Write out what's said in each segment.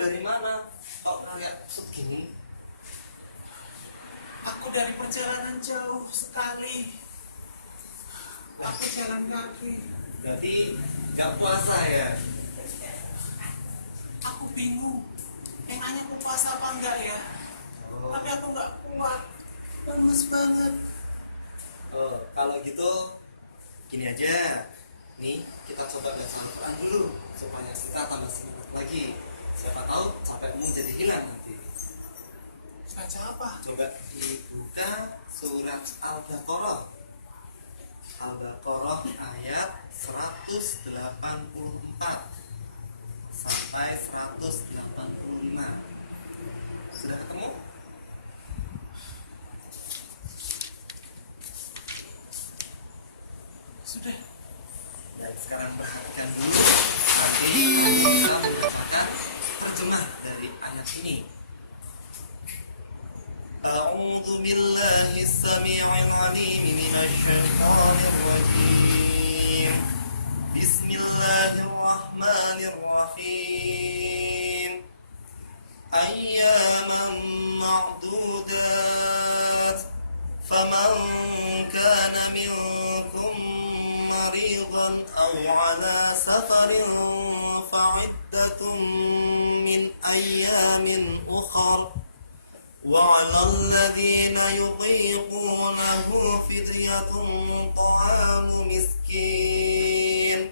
dari mana? Kok kayak segini? Aku dari perjalanan jauh sekali. Aku jalan kaki. Berarti nggak puasa ya? Aku bingung. Enaknya aku puasa apa enggak ya? Oh, Tapi aku nggak kuat. Lemes banget. kalau gitu gini aja. Nih kita coba baca Al-Quran dulu supaya kita tambah semangat lagi. Siapa tahu capekmu jadi hilang nanti. Baca apa? Coba dibuka surat Al-Baqarah. Al-Baqarah ayat 184 sampai 185. Sudah ketemu? Sudah. Dan sekarang perhatikan dulu. Nanti kita membacakan terjemah dari ayat ini. أعوذ بالله السميع العليم من الشيطان الرجيم بسم الله الرحمن الرحيم أياما معدودات فمن كان منكم مريضا أو على سفر فعدة من أيام أخر وعلى الذين يطيقونه فدية طعام مسكين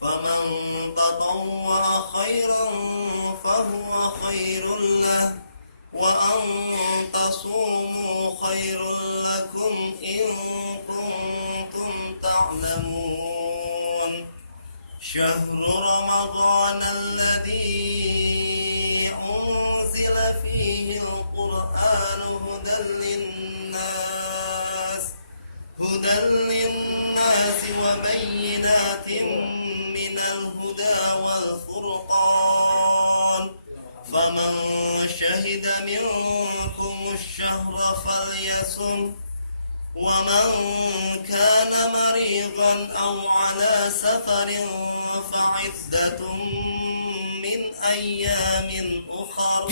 فمن تطوع خيرا فهو خير له وأن تصوموا خير لكم إن كنتم تعلمون شهر رمضان الذي أنزل فيه القرآن هدى للناس وبينات من الهدى والفرقان فمن شهد منكم الشهر فليصم ومن كان مريضا أو على سفر فعدة من أيام أخر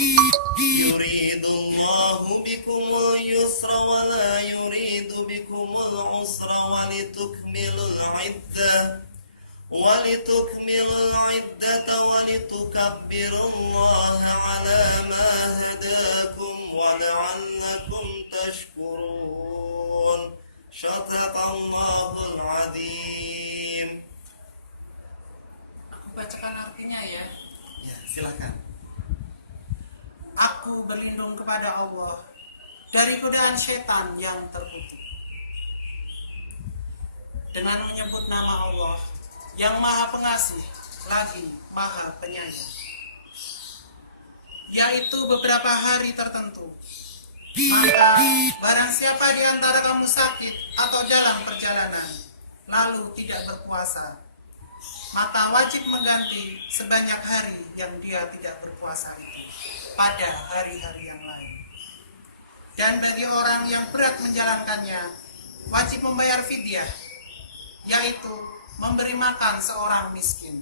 يريد الله بكم اليسر ولا يريد بكم العسر ولتكملوا العدة ولتكبروا الله على ما هداكم ولعلكم تشكرون صدق الله العظيم. Aku bacakan artinya ya. Ya, silakan. Aku berlindung kepada Allah dari godaan setan yang terkutuk. Dengan menyebut nama Allah yang Maha Pengasih lagi Maha Penyayang, yaitu beberapa hari tertentu. Maka barang siapa di antara kamu sakit atau dalam perjalanan lalu tidak berpuasa, maka wajib mengganti sebanyak hari yang dia tidak berpuasa itu pada hari-hari yang lain. Dan bagi orang yang berat menjalankannya, wajib membayar fidyah, yaitu memberi makan seorang miskin.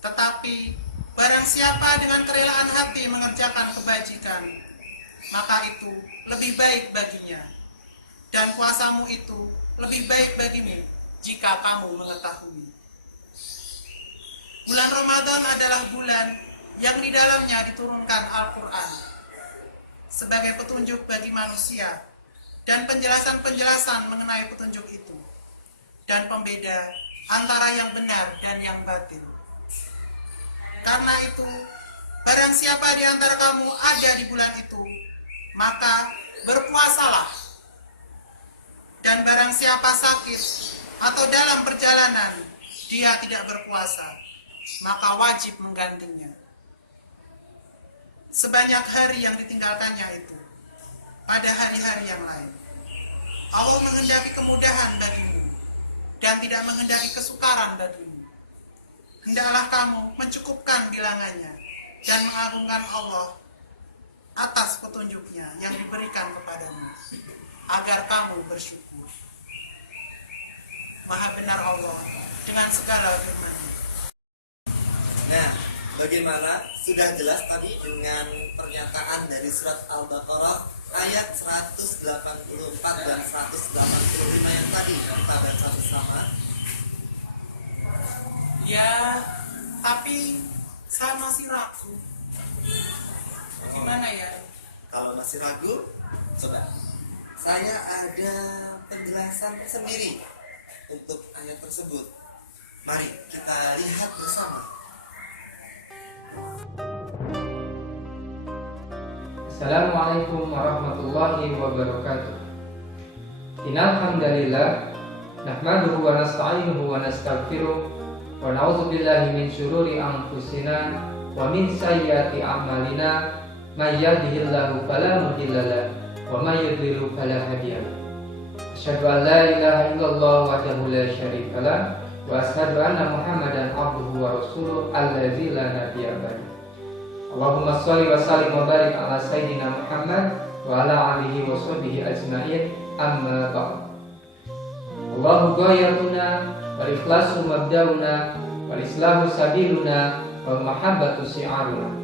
Tetapi barang siapa dengan kerelaan hati mengerjakan kebajikan, maka itu lebih baik baginya, dan puasamu itu lebih baik bagimu jika kamu mengetahui. Bulan Ramadan adalah bulan yang di dalamnya diturunkan Al-Quran sebagai petunjuk bagi manusia dan penjelasan-penjelasan mengenai petunjuk itu dan pembeda antara yang benar dan yang batil. Karena itu, barang siapa di antara kamu ada di bulan itu, maka berpuasalah. Dan barang siapa sakit atau dalam perjalanan dia tidak berpuasa, maka wajib menggantinya sebanyak hari yang ditinggalkannya itu pada hari-hari yang lain. Allah menghendaki kemudahan bagimu dan tidak menghendaki kesukaran bagimu. Hendaklah kamu mencukupkan bilangannya dan mengagungkan Allah atas petunjuknya yang diberikan kepadamu agar kamu bersyukur. Maha benar Allah dengan segala firman-Nya. Nah, Bagaimana? Sudah jelas tadi dengan pernyataan dari surat Al-Baqarah ayat 184 dan 185 yang tadi kita baca bersama. Ya, tapi saya masih ragu. Gimana ya? Kalau masih ragu, coba. Saya ada penjelasan tersendiri untuk ayat tersebut. Mari kita lihat bersama. Assalamualaikum warahmatullahi wabarakatuh. Innal hamdalillah nahmaduhu wa nasta'inuhu wa nastaghfiruh wa na'udzu billahi min syururi anfusina wa min sayyiati a'malina may yahdihillahu fala mudilla lahu wa may yudlil fala hadiya lahu. Asyhadu an la ilaha illallah wahdahu la syarika lahu wa asyhadu anna Muhammadan abduhu wa rasuluh allazi la nabiyya ba'dahu. Allahumma sholli wa sallim wa barik ala sayyidina Muhammad wa ala alihi wa sahbihi ajma'in, amma ba'd. Allahu ghayatuna wal ikhlasu mabda'una wal islahu sabiluna wal mahabbatu si'aruna.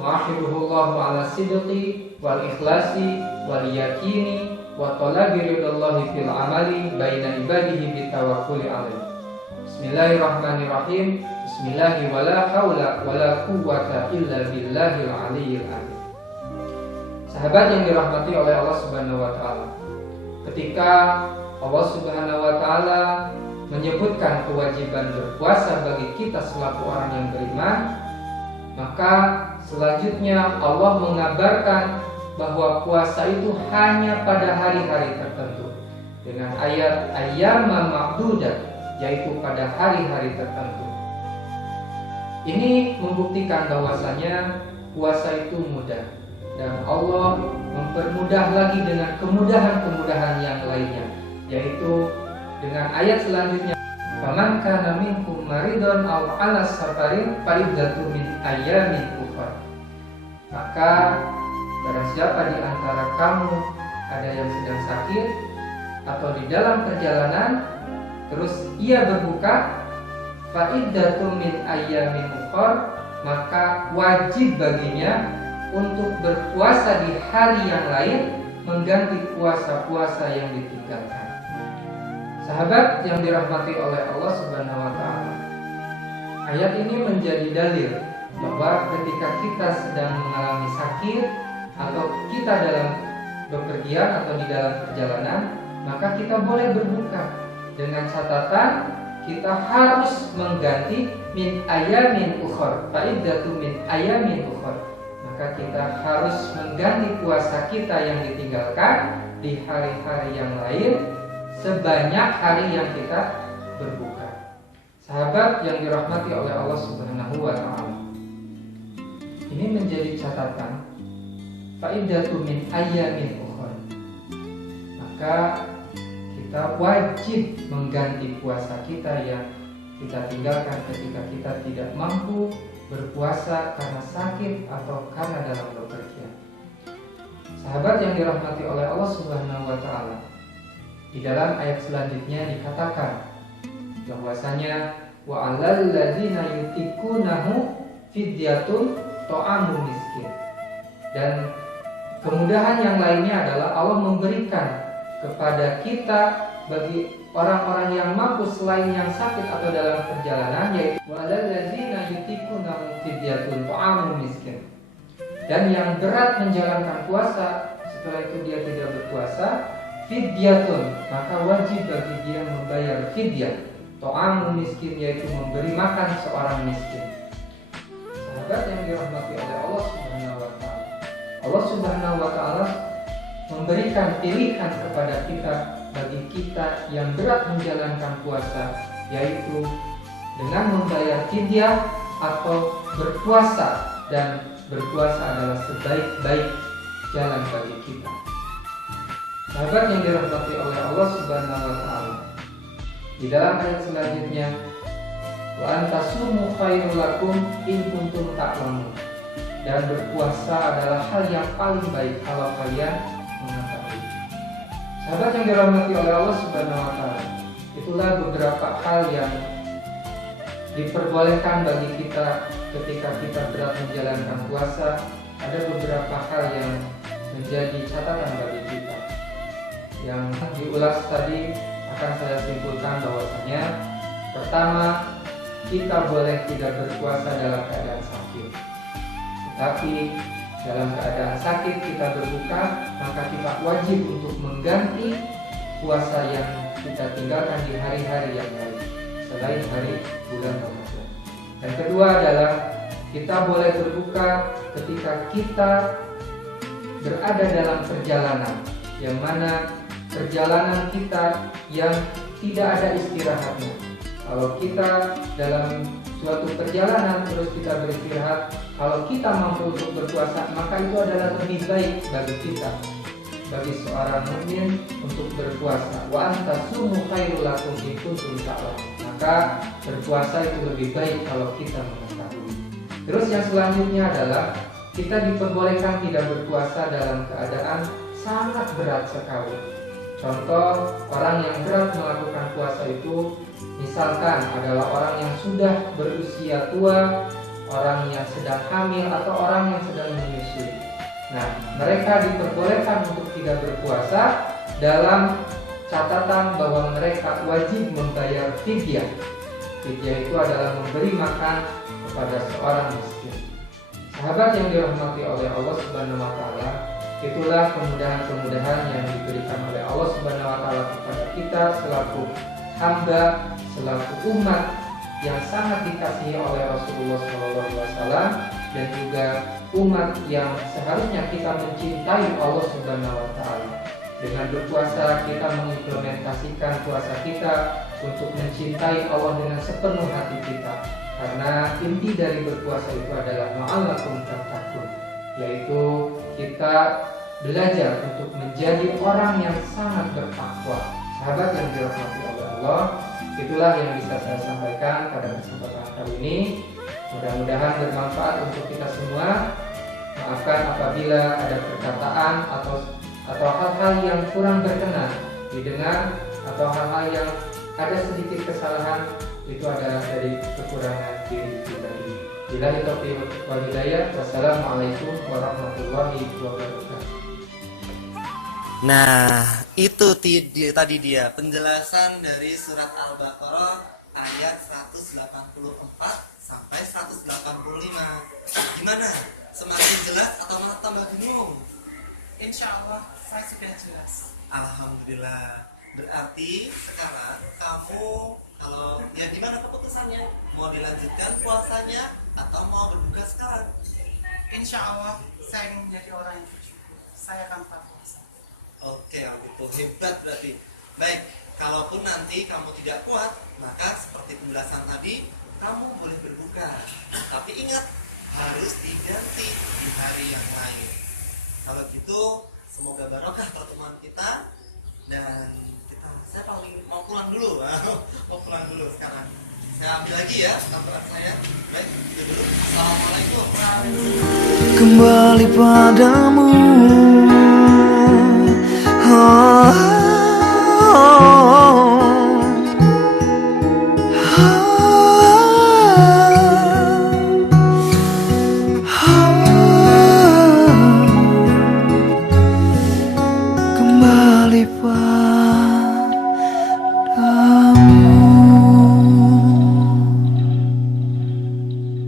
Nu'akhiruhu Allahu ala sidqi wal ikhlasi wal yakini wa talabi ridallahi fil amali baina ibadihi bitawakkuli alaihi. Bismillahirrahmanirrahim. Bismillahi wala haula wala quwwata illa billahil aliyyil azim. Sahabat yang dirahmati oleh Allah Subhanahu wa taala. Ketika Allah Subhanahu wa taala menyebutkan kewajiban berpuasa bagi kita selaku orang yang beriman, maka selanjutnya Allah mengabarkan bahwa puasa itu hanya pada hari-hari tertentu dengan ayat ayyama ma'dudat, yaitu pada hari-hari tertentu. Ini membuktikan bahwasanya puasa itu mudah, dan Allah mempermudah lagi dengan kemudahan-kemudahan yang lainnya, yaitu dengan ayat selanjutnya, faman kana minkum maridun aw 'ala safarin fa'iddatun min ayyamin ukhra. Maka barang siapa di antara kamu ada yang sedang sakit atau di dalam perjalanan, terus ia berbuka, fa'iddatun min ayyamin ukhra, maka wajib baginya untuk berpuasa di hari yang lain mengganti puasa-puasa yang ditinggalkan. Sahabat yang dirahmati oleh Allah Subhanahu wa taala, ayat ini menjadi dalil bahwa ketika kita sedang mengalami sakit atau kita dalam bepergian atau di dalam perjalanan, maka kita boleh berbuka dengan catatan kita harus mengganti min ayamin ukhra, fa'iddatu min ayamin ukhra. Maka kita harus mengganti puasa kita yang ditinggalkan di hari-hari yang lain sebanyak hari yang kita berbuka. Sahabat yang dirahmati oleh Allah Subhanahu wa taala, ini menjadi catatan fa'iddatu min ayamin ukhra. Maka kita wajib mengganti puasa kita yang kita tinggalkan ketika kita tidak mampu berpuasa karena sakit atau karena dalam bepergian. Sahabat yang dirahmati oleh Allah Subhanahu wa taala, di dalam ayat selanjutnya dikatakan bahwasanya wa 'alal ladzina yutiqunahu fidyatun ta'amun miskin. Dan kemudahan yang lainnya adalah Allah memberikan kepada kita bagi orang-orang yang mampu selain yang sakit atau dalam perjalanan, yaitu waladzina yutiqunahu fidyatun ta'amun miskin. Dan yang berat menjalankan puasa, setelah itu dia tidak berpuasa, fidyatun, maka wajib bagi dia membayar fidyah. Ta'amun miskin, yaitu memberi makan seorang miskin. Sahabat yang dirahmati oleh Allah Subhanahu wa taala, Allah Subhanahu wa taala memberikan pilihan kepada kita bagi kita yang berat menjalankan puasa, yaitu dengan membayar fidyah atau berpuasa, dan berpuasa adalah sebaik-baik jalan bagi kita. Sahabat yang dirahmati oleh Allah Subhanahu wa taala, di dalam ayat selanjutnya, wa antasumu khairul lakum in kuntum ta'lamun. Dan berpuasa adalah hal yang paling baik kalau kalian mengetahui. Sahabat yang dirahmati oleh Allah Subhanahu wa taala, itulah beberapa hal yang diperbolehkan bagi kita ketika kita berat menjalankan puasa, ada beberapa hal yang menjadi catatan bagi kita. Yang diulas tadi akan saya simpulkan bahwasanya pertama, kita boleh tidak berpuasa dalam keadaan sakit. Tetapi dalam keadaan sakit kita berbuka, maka kita wajib untuk mengganti puasa yang kita tinggalkan di hari-hari yang lain selain hari bulan Ramadan. Dan kedua adalah kita boleh berbuka ketika kita berada dalam perjalanan, yang mana perjalanan kita yang tidak ada istirahatnya. Kalau kita dalam suatu perjalanan terus kita beristirahat, kalau kita mampu untuk berpuasa, maka itu adalah lebih baik bagi kita, bagi seorang mukmin untuk berpuasa. Wa antasumu khairul lakum in kuntum ta'lamun. Maka berpuasa itu lebih baik kalau kita mengetahui. Terus yang selanjutnya adalah kita diperbolehkan tidak berpuasa dalam keadaan sangat berat sekali. Contoh, orang yang berat melakukan puasa itu misalkan adalah orang yang sudah berusia tua, orang yang sedang hamil, atau orang yang sedang menyusui. Nah, mereka diperbolehkan untuk tidak berpuasa dalam catatan bahwa mereka wajib membayar fidyah. Fidyah itu adalah memberi makan kepada seorang miskin. Sahabat yang dirahmati oleh Allah Subhanahu wa taala, itulah kemudahan-kemudahan yang diberikan oleh Allah Subhanahu wa taala kepada kita selaku hamba, selaku umat yang sangat dikasihi oleh Rasulullah SAW, dan juga umat yang seharusnya kita mencintai Allah Subhanahu wa taala. Dengan berpuasa kita mengimplementasikan puasa kita untuk mencintai Allah dengan sepenuh hati kita. Karena inti dari berpuasa itu adalah ma'alakum tattaqun, yaitu kita belajar untuk menjadi orang yang sangat bertakwa. Sahabat yang dirahmati oleh Allah, itulah yang bisa saya sampaikan pada kesempatan kali ini. Mudah-mudahan bermanfaat untuk kita semua. Maafkan apabila ada perkataan atau hal-hal yang kurang berkenan didengar, atau hal-hal yang ada sedikit kesalahan, itu ada dari kekurangan diri pribadi. Billahi taufiq wal hidayah. Wassalamualaikum warahmatullahi wabarakatuh. Nah, itu tadi dia penjelasan dari surat Al-Baqarah ayat 184 sampai 185. Gimana? Semakin jelas atau malah tambah bingung? Insya Allah saya sudah jelas. Alhamdulillah. Berarti sekarang kamu kalau ya gimana keputusannya? Mau dilanjutkan puasanya atau mau berbuka sekarang? Insya Allah saya ingin menjadi orang yang bersyukur. Saya akan tetap puasa. Oke, itu hebat berarti. Baik, kalaupun nanti kamu tidak kuat, maka seperti penjelasan tadi, kamu boleh berbuka. Tapi ingat, harus diganti di hari yang lain. Kalau gitu, semoga barokah pertemuan kita. Dan saya paling mau pulang dulu. Mau pulang dulu sekarang. Saya ambil lagi ya tampilan saya. Baik, itu dulu. Assalamualaikum. Kembali padamu.